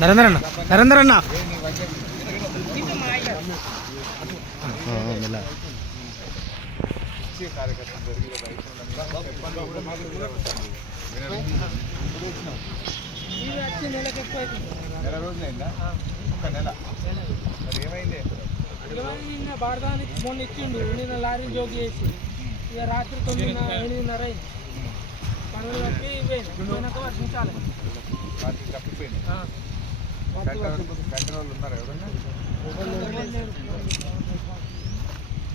నరేందర్ అన్న నరేందర్ అన్న. నెల రోజులైందా ఒక నెల మరి ఏమైంది భారతానికి మొన్న ఇచ్చిండు నిన్న లారీ జోగి చేసి ఇక రాత్రి తొమ్మిదిన్నర ఎనిమిదిన్నర అయింది పనులు కట్టి వర్షించాలి తప్పిపోయింది కంట్రోల్ ఉన్నారు ఎవరన్నా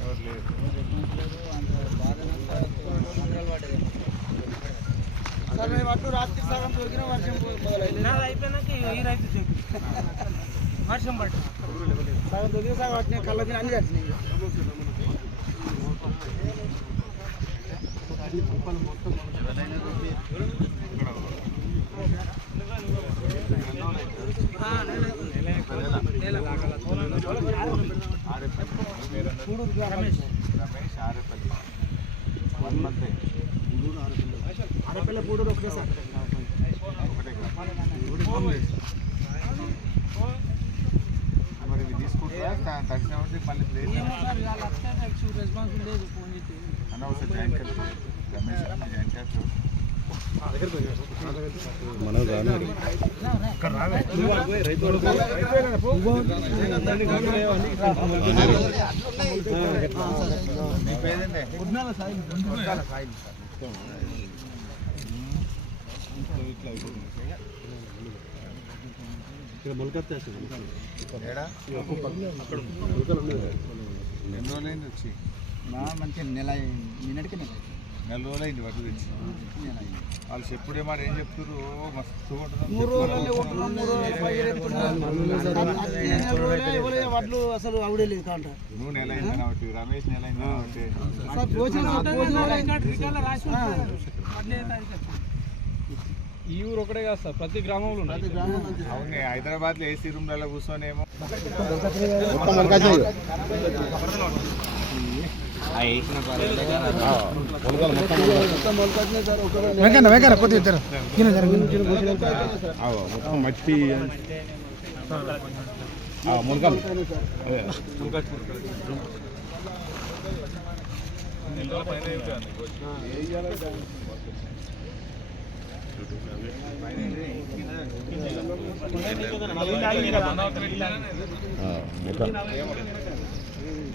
ఎవరు లేరు రాత్రి సగం దొరికిన వర్షం నాది అయిపోయినాక ఈ రైతు వర్షం సగం దొరికిన సగం పట్టినాయి కళ్ళ అన్ని వచ్చినాయి మొత్తం రమేష్ ఆరేపల్లి వన్ మంత్ అరపల్ల పూడూరు ఒకటే సార్ ఒకటే గ్రామం. మరి ఇవి తీసుకుంటారా తక్షణ ఉంటే మళ్ళీ ప్లేస్ ఏమో సార్ వాళ్ళు వస్తే రెస్పాన్స్ లేదు ఫోన్ చేసి అనవసరం జాయిన్ క్యాష్ రమేష్ జాయిన్ మీ సాయిల్ ఏడా ఎన్ని రోజులైంది వచ్చి? మంచి నెల నిన్నటికి నెల నెల రోజులైంది వడ్లు తెచ్చి వాళ్ళు చెప్పుడే మాట ఏం చెప్తారు మస్తు వడ్లు అసలు లేదు కాంట నువ్వు నెల అయింది కాబట్టి రమేష్ నెల అయింది కాబట్టి ఈ ఊరు ఒకటే కాదు సార్ ప్రతి గ్రామంలో ఉన్నది అవును హైదరాబాద్లో ఏసీ రూమ్లలో కూర్చొనేమో వెంకన్న వెంకన్న కొద్దిగా ఇద్దరు. మట్టి మునకాలు మొత్తం.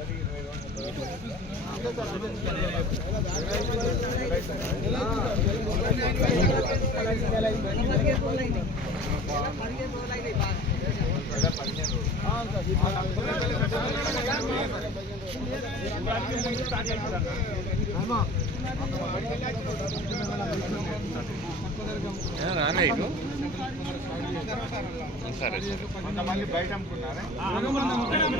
యాభై రూపాయలు తక్కువ కమ్ముకున్నారు రేట్ అవుతుందని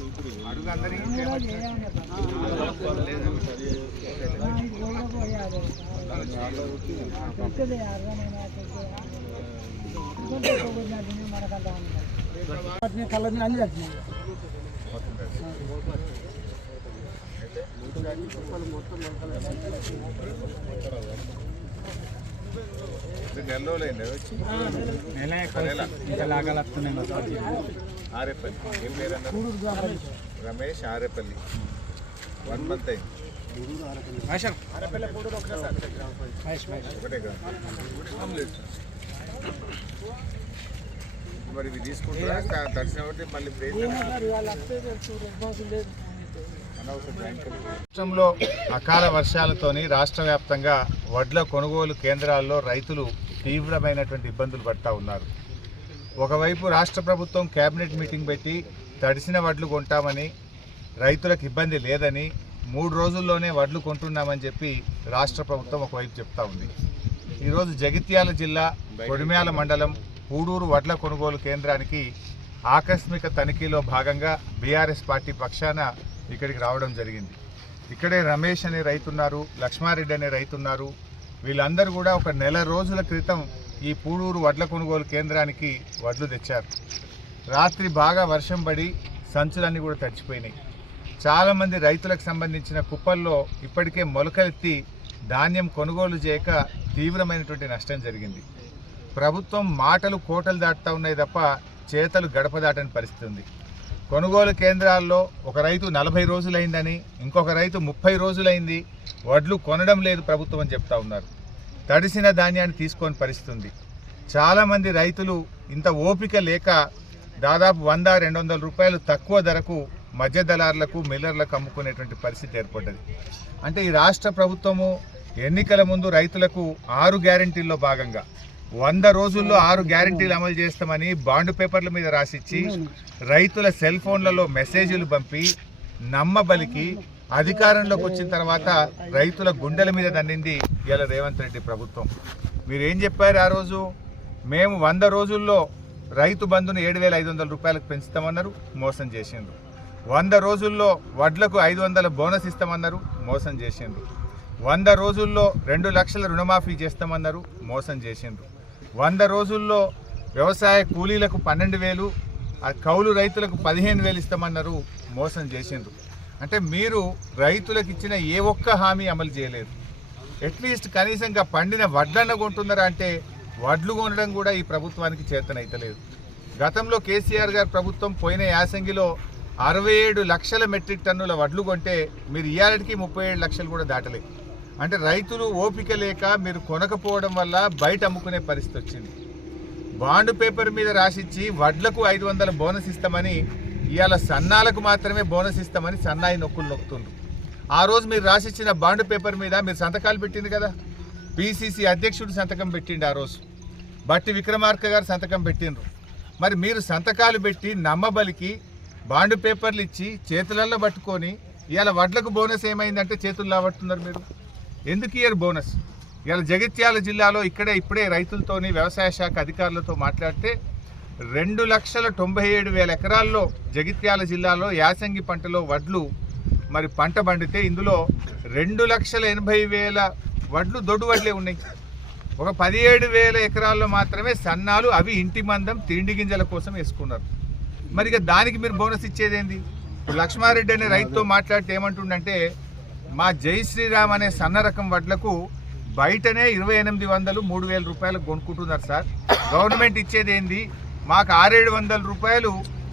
కళ్ళ అన్ని వచ్చినాయి నెల రోజులైంది వచ్చి నెల. ఇంకా లాగాలు వస్తున్నాయి ఆరేపల్లి ఏం పేరు అన్నారు రమేష్ ఆరేపల్లి. వన్ మంత్ అయింది. ఒకటే మరి ఇవి తీసుకుంటారా? తడిసిన బట్టి మళ్ళీ రాష్ట్రంలో అకాల వర్షాలతోని రాష్ట్ర వ్యాప్తంగా వడ్ల కొనుగోలు కేంద్రాల్లో రైతులు తీవ్రమైనటువంటి ఇబ్బందులు పడతా ఉన్నారు. ఒకవైపు రాష్ట్ర ప్రభుత్వం కేబినెట్ మీటింగ్ పెట్టి తడిసిన వడ్లు కొంటామని రైతులకు ఇబ్బంది లేదని మూడు రోజుల్లోనే వడ్లు కొంటున్నామని చెప్పి రాష్ట్ర ప్రభుత్వం ఒకవైపు చెప్తా ఉంది. ఈరోజు జగిత్యాల జిల్లా కొడిమ్యాల మండలం పూడూరు వడ్ల కొనుగోలు కేంద్రానికి ఆకస్మిక తనిఖీలో భాగంగా బీఆర్ఎస్ పార్టీ పక్షాన ఇక్కడికి రావడం జరిగింది. ఇక్కడే రమేష్ అనే రైతున్నారు లక్ష్మారెడ్డి అనే రైతున్నారు వీళ్ళందరూ కూడా ఒక నెల రోజుల క్రితం ఈ పూడూరు వడ్ల కొనుగోలు కేంద్రానికి వడ్లు తెచ్చారు. రాత్రి బాగా వర్షం పడి సంచులన్నీ కూడా తడిచిపోయినాయి. చాలామంది రైతులకు సంబంధించిన కుప్పల్లో ఇప్పటికే మొలకలెత్తి ధాన్యం కొనుగోలు చేయక తీవ్రమైనటువంటి నష్టం జరిగింది. ప్రభుత్వం మాటలు కోటలు దాటుతూ ఉన్నాయి తప్ప చేతలు గడప దాటని పరిస్థితి ఉంది. కొనుగోలు కేంద్రాల్లో ఒక రైతు నలభై రోజులైందని ఇంకొక రైతు ముప్పై రోజులైంది వడ్లు కొనడం లేదు ప్రభుత్వం అని చెప్తా ఉన్నారు. తడిసిన ధాన్యాన్ని తీసుకొని పరిస్థితి ఉంది. చాలామంది రైతులు ఇంత ఓపిక లేక దాదాపు వంద రెండు వందల రూపాయలు తక్కువ ధరకు మధ్య దళారులకు మిల్లర్లకు అమ్ముకునేటువంటి పరిస్థితి ఏర్పడ్డది. అంటే ఈ రాష్ట్ర ప్రభుత్వము ఎన్నికల ముందు రైతులకు ఆరు గ్యారంటీల్లో భాగంగా వంద రోజుల్లో ఆరు గ్యారంటీలు అమలు చేస్తామని బాండ్ పేపర్ల మీద రాసిచ్చి రైతుల సెల్ ఫోన్లలో మెసేజ్లు పంపి నమ్మబలికి అధికారంలోకి వచ్చిన తర్వాత రైతుల గుండెల మీద దండింది ఇలా రేవంత్ రెడ్డి ప్రభుత్వం. మీరేం చెప్పారు ఆ రోజు? మేము వంద రోజుల్లో రైతు బంధును ఏడు వేల ఐదు వందల రూపాయలకు పెంచుతామన్నారు మోసం చేసిండ్రు. వంద రోజుల్లో వడ్లకు ఐదు వందల బోనస్ ఇస్తామన్నారు మోసం చేసిండ్రు. వంద రోజుల్లో రెండు లక్షల రుణమాఫీ చేస్తామన్నారు మోసం చేసిండ్రు. వంద రోజుల్లో వ్యవసాయ కూలీలకు పన్నెండు వేలు కౌలు రైతులకు పదిహేను వేలు ఇస్తామన్నారు మోసం చేసిండ్రు. అంటే మీరు రైతులకు ఇచ్చిన ఏ ఒక్క హామీ అమలు చేయలేదు. అట్లీస్ట్ కనీసంగా పండిన వడ్లన్న కొంటున్నారా అంటే వడ్లు కొనడం కూడా ఈ ప్రభుత్వానికి చేతనైతలేదు. గతంలో కేసీఆర్ గారి ప్రభుత్వం పోయిన యాసంగిలో అరవై ఏడు లక్షల మెట్రిక్ టన్నుల వడ్లు కొంటే మీరు ఇయాలటికి ముప్పై ఏడు లక్షలు కూడా దాటలేదు అంటే రైతులు ఓపిక లేక మీరు కొనకపోవడం వల్ల బయట అమ్ముకునే పరిస్థితి వచ్చింది. బాండ్ పేపర్ మీద రాసిచ్చి వడ్లకు ఐదు వందల బోనస్ ఇస్తామని ఇవాళ సన్నాలకు మాత్రమే బోనస్ ఇస్తామని సన్నాయి నొక్కులు నొక్కుతుండ్రు. ఆ రోజు మీరు రాసిచ్చిన బాండ్ పేపర్ మీద మీరు సంతకాలు పెట్టింది కదా? పిసిసి అధ్యక్షుడు సంతకం పెట్టిండు ఆ రోజు. బట్టి విక్రమార్క గారు సంతకం పెట్టిండ్రు. మరి మీరు సంతకాలు పెట్టి నమ్మబలికి బాండ్ పేపర్లు ఇచ్చి చేతులలో పట్టుకొని ఇవాళ వడ్లకు బోనస్ ఏమైందంటే చేతులు లాబట్టున్నారు మీరు. ఎందుకు ఇయర్ బోనస్? ఇవాళ జగిత్యాల జిల్లాలో ఇక్కడే ఇప్పుడే రైతులతోని వ్యవసాయ శాఖ అధికారులతో మాట్లాడితే రెండు లక్షల తొంభై ఏడు వేల ఎకరాల్లో జగిత్యాల జిల్లాలో యాసంగి పంటలో వడ్లు మరి పంట పండితే ఇందులో రెండు లక్షల ఎనభై వేల వడ్లు దొడ్డు వడ్లే ఉన్నాయి. ఒక పదిహేడు వేల ఎకరాల్లో మాత్రమే సన్నాలు అవి ఇంటి మందం తిండి గింజల కోసం వేసుకున్నారు. మరి ఇక దానికి మీరు బోనస్ ఇచ్చేదేంది? లక్ష్మారెడ్డి అనే రైతుతో మాట్లాడితే ఏమంటుండంటే మా జై శ్రీరామ్ అనే సన్న రకం వడ్లకు బయటనే ఇరవై ఎనిమిది వందలు మూడు వేల రూపాయలు కొనుక్కుంటున్నారు సార్. గవర్నమెంట్ ఇచ్చేది ఏంది మాకు ఆరేడు వందల రూపాయలు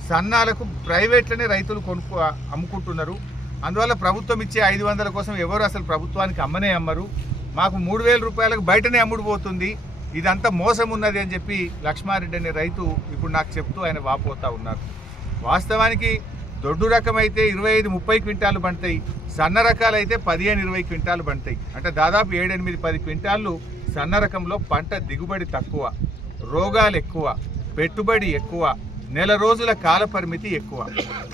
సన్నాలకు ప్రైవేట్లోనే రైతులు కొనుక్కు అమ్ముకుంటున్నారు. అందువల్ల ప్రభుత్వం ఇచ్చే ఐదు వందల కోసం ఎవరు అసలు ప్రభుత్వానికి అమ్మనే అమ్మరు? మాకు మూడు వేల రూపాయలకు బయటనే అమ్ముడుపోతుంది. ఇదంతా మోసం ఉన్నది అని చెప్పి లక్ష్మారెడ్డి అనే రైతు ఇప్పుడు నాకు చెప్తూ ఆయన వాపోతా ఉన్నారు. వాస్తవానికి దొడ్డు రకం అయితే ఇరవై ఐదు ముప్పై క్వింటాలు పండుతాయి. సన్న రకాలు అయితే పదిహేను ఇరవై క్వింటాలు పండుతాయి. అంటే దాదాపు ఏడెనిమిది పది క్వింటాళ్ళు సన్న రకంలో పంట దిగుబడి తక్కువ రోగాలు ఎక్కువ పెట్టుబడి ఎక్కువ నెల రోజుల కాల పరిమితి ఎక్కువ.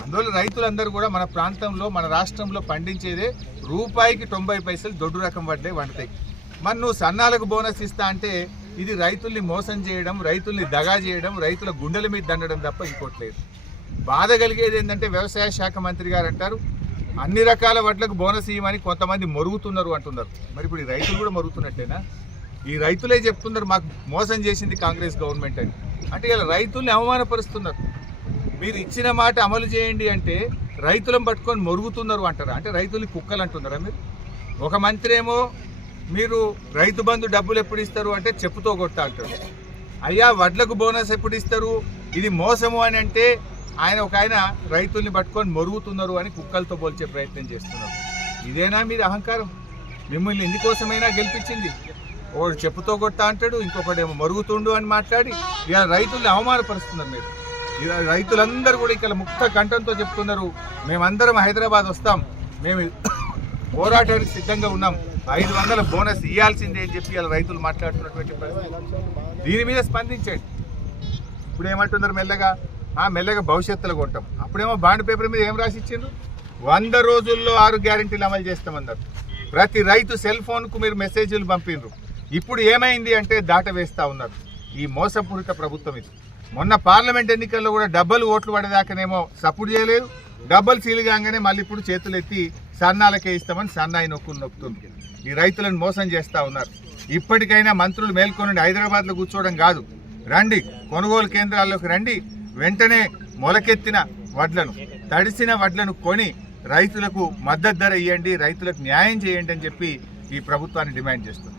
అందువల్ల రైతులందరూ కూడా మన ప్రాంతంలో మన రాష్ట్రంలో పండించేదే రూపాయికి తొంభై పైసలు దొడ్డు రకం వడ్లే వండుతాయి. మరి నువ్వు సన్నాలకు బోనస్ ఇస్తా అంటే ఇది రైతుల్ని మోసం చేయడం రైతుల్ని దగా చేయడం రైతుల గుండెల మీద దండడం తప్ప ఇంకోట్లేదు బాధ కలిగేది ఏంటంటే వ్యవసాయ శాఖ మంత్రి గారు అంటారు అన్ని రకాల వడ్లకు బోనస్ ఇవ్వమని కొంతమంది మరుగుతున్నారు అంటున్నారు. మరి ఇప్పుడు ఈ రైతులు కూడా మరుగుతున్నట్టేనా? ఈ రైతులే చెప్తున్నారు మాకు మోసం చేసింది కాంగ్రెస్ గవర్నమెంట్ అని. అంటే ఇలా రైతుల్ని అవమానపరుస్తున్నారు. మీరు ఇచ్చిన మాట అమలు చేయండి అంటే రైతులను పట్టుకొని మొరుగుతున్నారు అంటారా? అంటే రైతుల్ని కుక్కలు అంటున్నారా మీరు? ఒక మంత్రి ఏమో మీరు రైతు బంధు డబ్బులు ఎప్పుడు ఇస్తారు అంటే చెప్పుతో కొట్టా అంటారు. అయ్యా వడ్లకు బోనస్ ఎప్పుడు ఇస్తారు? ఇది మోసము అని అంటే ఆయన ఒక ఆయన రైతుల్ని పట్టుకొని మొరుగుతున్నారు అని కుక్కలతో పోల్చే ప్రయత్నం చేస్తున్నారు. ఇదేనా మీరు అహంకారం? మిమ్మల్ని ఎందుకోసమైనా గెలిపించింది? ఒకడు చెప్పుతో కొట్టా అంటాడు ఇంకొకడేమో మరుగుతుండు అని మాట్లాడి ఇలా రైతుల్ని అవమానపరుస్తున్నారు మీరు. ఇలా రైతులందరూ కూడా ఇక్కడ ముక్త కంఠంతో చెప్తున్నారు మేమందరం హైదరాబాద్ వస్తాం మేము పోరాటానికి సిద్ధంగా ఉన్నాం ఐదు వందల బోనస్ ఇవ్వాల్సిందే అని చెప్పి ఇలా రైతులు మాట్లాడుతున్నటువంటి పరిస్థితి. దీని మీద స్పందించండి. ఇప్పుడు ఏమంటున్నారు మెల్లగా? ఆ మెల్లగా భవిష్యత్తులో కొంటాం అప్పుడేమో బాండ్ పేపర్ మీద ఏం రాసి ఇచ్చిండ్రు వంద రోజుల్లో ఆరు గ్యారెంటీలు అమలు చేస్తామన్నారు. ప్రతి రైతు సెల్ ఫోన్కు మీరు మెసేజ్లు పంపిండ్రు ఇప్పుడు ఏమైంది అంటే దాట వేస్తూ ఉన్నారు. ఈ మోసపూరిత ప్రభుత్వం ఇది. మొన్న పార్లమెంట్ ఎన్నికల్లో కూడా డబ్బలు ఓట్లు పడేదాకానేమో సపోర్ట్ చేయలేదు. డబ్బలు సీలుగానే మళ్ళీ ఇప్పుడు చేతులు ఎత్తి సన్నాలకే ఇస్తామని సన్నాయి నొక్కులు నొక్కుతుంది. ఈ రైతులను మోసం చేస్తూ ఉన్నారు. ఇప్పటికైనా మంత్రులు మేల్కొనండి హైదరాబాద్లో కూర్చోవడం కాదు. రండి కొనుగోలు కేంద్రాల్లోకి రండి. వెంటనే మొలకెత్తిన వడ్లను తడిసిన వడ్లను కొని రైతులకు మద్దతు ధర ఇవ్వండి రైతులకు న్యాయం చేయండి అని చెప్పి ఈ ప్రభుత్వాన్ని డిమాండ్ చేస్తుంది.